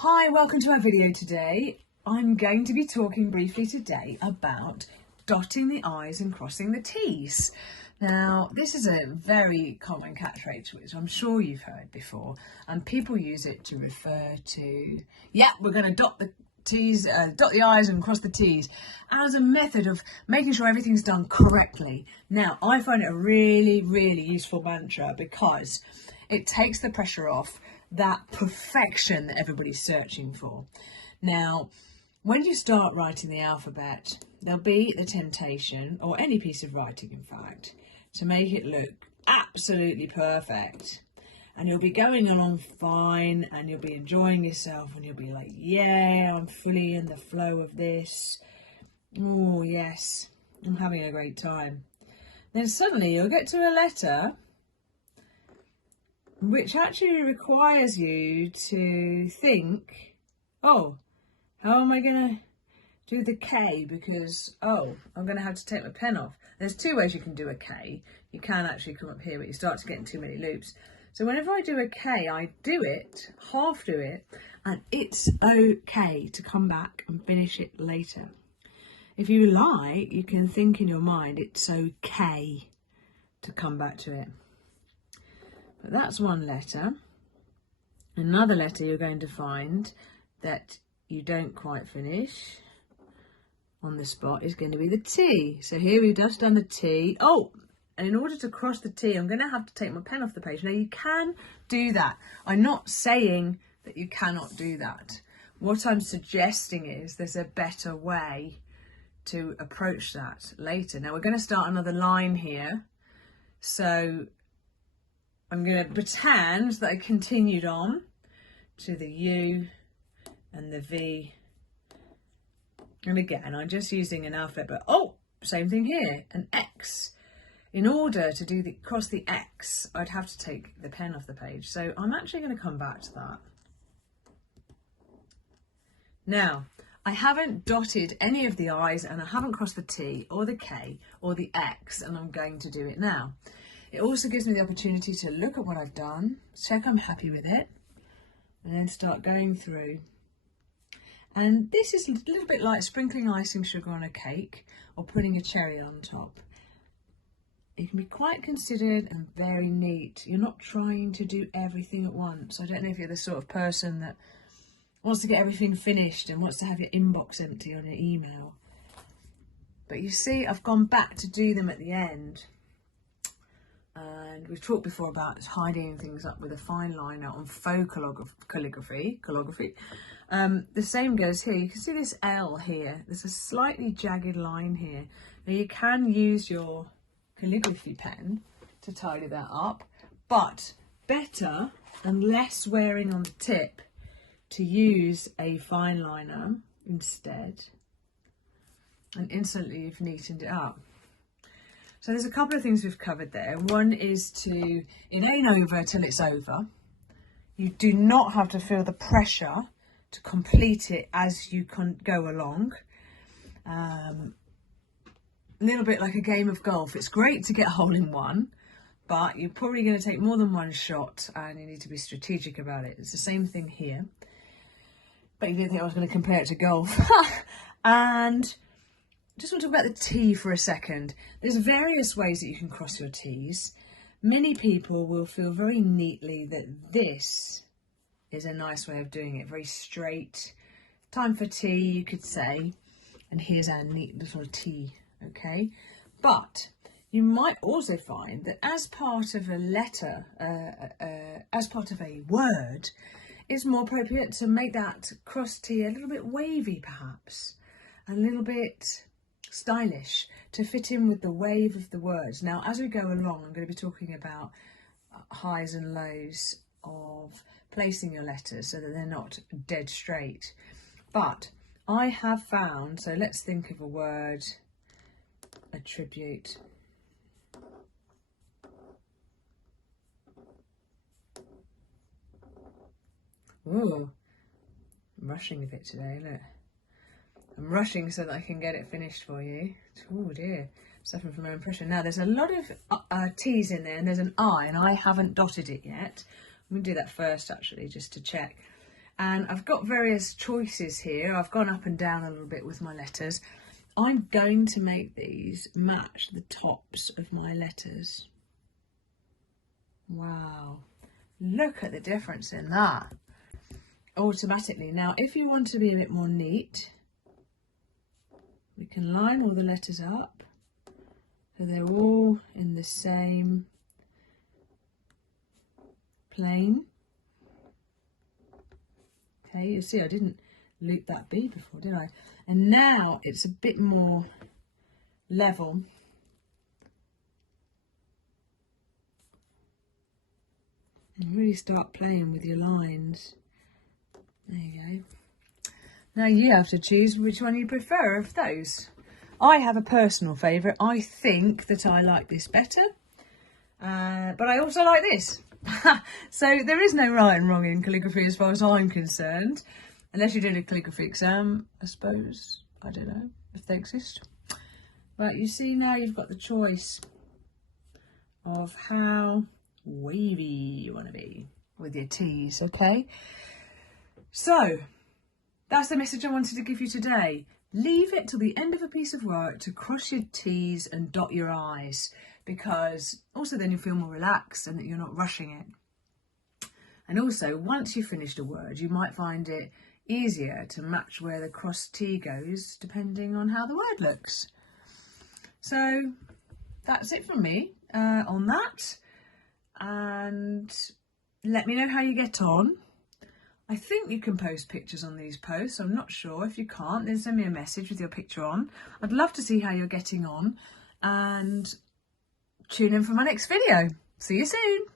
Hi, welcome to our video today. I'm going to be talking briefly today about dotting the I's and crossing the T's. Now, this is a very common catchphrase, which I'm sure you've heard before, and people use it to refer to, yeah, we're going to dot the T's, dot the I's and cross the T's as a method of making sure everything's done correctly. Now, I find it a really, really useful mantra because it takes the pressure off that perfection that everybody's searching for. Now, when you start writing the alphabet, there'll be the temptation, or any piece of writing in fact, to make it look absolutely perfect. And you'll be going along fine and you'll be enjoying yourself and you'll be like, yeah, I'm fully in the flow of this. Oh yes, I'm having a great time. Then suddenly you'll get to a letter which actually requires you to think, oh, how am I going to do the K? Because, oh, I'm going to have to take my pen off. There's two ways you can do a K. You can actually come up here, but you start to get in too many loops. So whenever I do a K, I do it, half do it, and it's okay to come back and finish it later. If you like, you can think in your mind, it's okay to come back to it. But that's one letter. Another letter you're going to find that you don't quite finish on the spot is going to be the T. So here we've just done the T. Oh, and in order to cross the T, I'm going to have to take my pen off the page. Now you can do that. I'm not saying that you cannot do that. What I'm suggesting is there's a better way to approach that later. Now we're going to start another line here. So I'm going to pretend that I continued on to the U and the V. And again, I'm just using an alphabet, but oh, same thing here, an X. In order to cross the X, I'd have to take the pen off the page. So I'm actually going to come back to that. Now, I haven't dotted any of the I's and I haven't crossed the T or the K or the X, and I'm going to do it now. It also gives me the opportunity to look at what I've done, check I'm happy with it, and then start going through. And this is a little bit like sprinkling icing sugar on a cake or putting a cherry on top. It can be quite considered and very neat. You're not trying to do everything at once. I don't know if you're the sort of person that wants to get everything finished and wants to have your inbox empty on your email. But you see, I've gone back to do them at the end. And we've talked before about tidying things up with a fine liner on faux calligraphy. The same goes here. You can see this L here. There's a slightly jagged line here. Now you can use your calligraphy pen to tidy that up, but better and less wearing on the tip to use a fine liner instead. And instantly you've neatened it up. So there's a couple of things we've covered there. One is it ain't over till it's over. You do not have to feel the pressure to complete it as you go along. A little bit like a game of golf. It's great to get a hole in one, but you're probably going to take more than one shot and you need to be strategic about it. It's the same thing here. But you didn't think I was going to compare it to golf. And just want to talk about the T for a second. There's various ways that you can cross your T's. Many people will feel very neatly that this is a nice way of doing it, very straight. Time for tea, you could say. And here's our neat little T, okay? But you might also find that as part of a letter, as part of a word, it's more appropriate to make that cross T a little bit wavy, perhaps. A little bit stylish to fit in with the wave of the words. Now, as we go along, I'm going to be talking about highs and lows of placing your letters so that they're not dead straight. But I have found, so let's think of a word, attribute. Ooh, I'm rushing a bit today, look. I'm rushing so that I can get it finished for you. Oh dear, suffering from no impression. Now there's a lot of T's in there and there's an I, and I haven't dotted it yet. I'm going to do that first actually, just to check. And I've got various choices here. I've gone up and down a little bit with my letters. I'm going to make these match the tops of my letters. Wow, look at the difference in that. Automatically. Now, if you want to be a bit more neat, we can line all the letters up so they're all in the same plane. Okay, you see I didn't loop that B before, did I? And now it's a bit more level. And really start playing with your lines. There you go. Now you have to choose which one you prefer of those. I have a personal favourite. I think that I like this better, but I also like this. So there is no right and wrong in calligraphy as far as I'm concerned, unless you're doing a calligraphy exam, I suppose. I don't know if they exist. But you see now you've got the choice of how wavy you want to be with your T's, okay? So that's the message I wanted to give you today. Leave it till the end of a piece of work to cross your T's and dot your I's, because also then you feel more relaxed and that you're not rushing it. And also, once you've finished a word, you might find it easier to match where the cross T goes depending on how the word looks. So that's it from me on that. And let me know how you get on. I think you can post pictures on these posts. I'm not sure. If you can't, then send me a message with your picture on. I'd love to see how you're getting on, and tune in for my next video. See you soon.